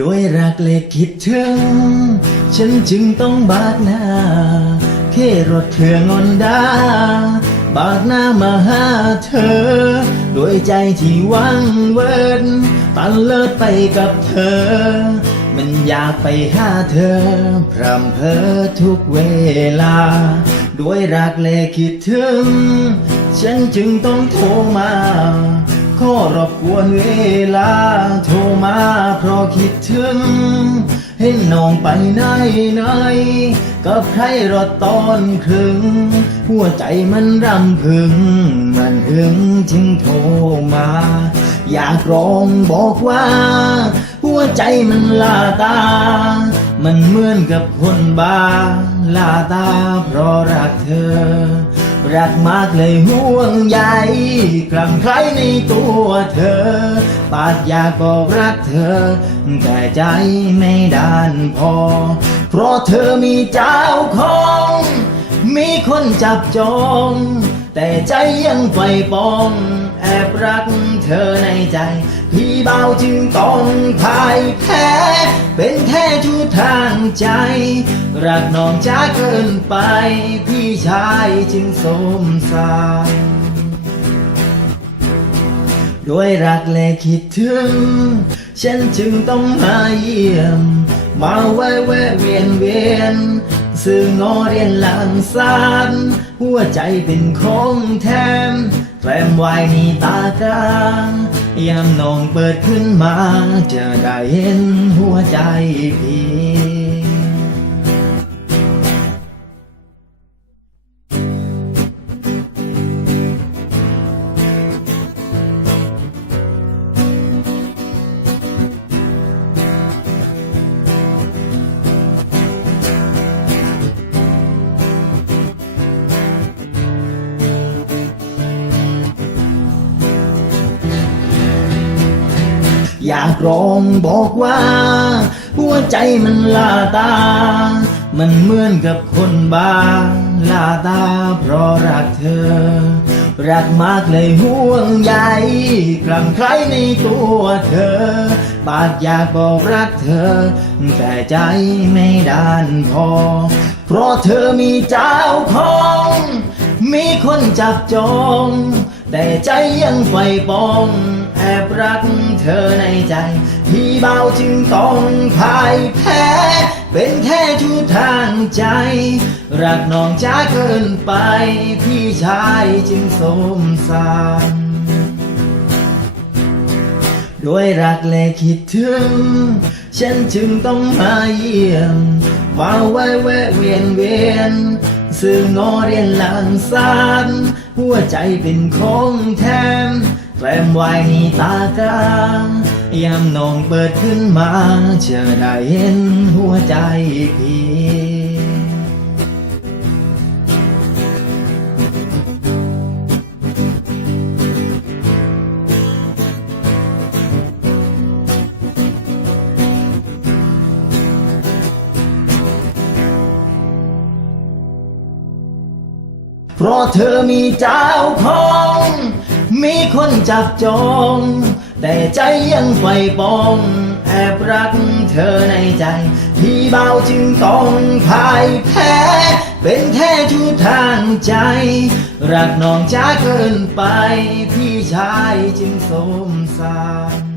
ด้วยรักเล็กคิดถึง ฉันจึงต้องบากหน้าแค่รถเถื่องอนดา บากหน้ามาหาเธอ ด้วยใจที่ว่างเวินตันเลิศไปกับเธอ มันอยากไปหาเธอ พรำเพ้อทุกเวลา ด้วยรักและคิดถึง ฉันจึงต้องโทรมา รบกวนเวลาโทรมาเพราะคิดถึงเห็นน้องไปไหนไหนกับใครรถตอนครึง หัวใจมันรำพึง มันหึงจึงโทรมา อยากร้องบอกว่า หัวใจมันลาตา มันเหมือนกับคนบ้าลาตาเพราะรักเธอ รักมากเลยห่วงใยกลั่งใครในตัวเธอ ปากอยากบอกรักเธอ แต่ใจไม่ด้านพอ เพราะเธอมีเจ้าของ มีคนจับจอง แต่ใจยังไฟปอง แอบรักเธอในใจ พี่เบาจึงต้องพ่ายแพ้เป็นแค่ ทางใจ รักน้องจ้าเกินไป พี่ชายจึงสมสารด้วยรักและคิดถึง ฉันจึงต้องมาเยี่ยม มาแวะแวะเวียนเวียนสื่องอเรียนหลังสารหัวใจเป็นของแท นแรมไว้นี่ตากลางยามนองเปิดขึ้นมา จะได้เห็นหัวใจพี่ อยากร้องบอกว่า หัวใจมันลาตา มันเหมือนกับคนบ้าลาตาเพราะรักเธอ รักมากเลยห่วงใยกลั่งใครในตัวเธอปากอยากบอกรักเธอ แต่ใจไม่ด้านพอ เพราะเธอมีเจ้าของ มีคนจับจอง แต่ใจยังไฟปอง บรักเธอในใจ พี่เบาจึงต้องพ่ายแพ้ เป็นแค่ชูทางใจ รักน้องจ้าเกินไป พี่ชายจึงสมสารด้วยรักและคิดถึง ฉันจึงต้องมาเยี่ยมมาแวะแวะเวียนเวียนสื่องอเรียนหลังสารหัวใจเป็นของแทน แรมไว้นีตากลางยามนองเปิดขึ้นมาจะได้เห็นหัวใจพี่เพราะเธอมีเจ้าของ มีคนจับจอง แต่ใจยังไฟปอง แอบรักเธอในใจ พี่เบาจึงต้องพ่ายแพ้ เป็นแค่ชูทางใจ รักน้องจ้าเกินไป พี่ชายจึงสมสาร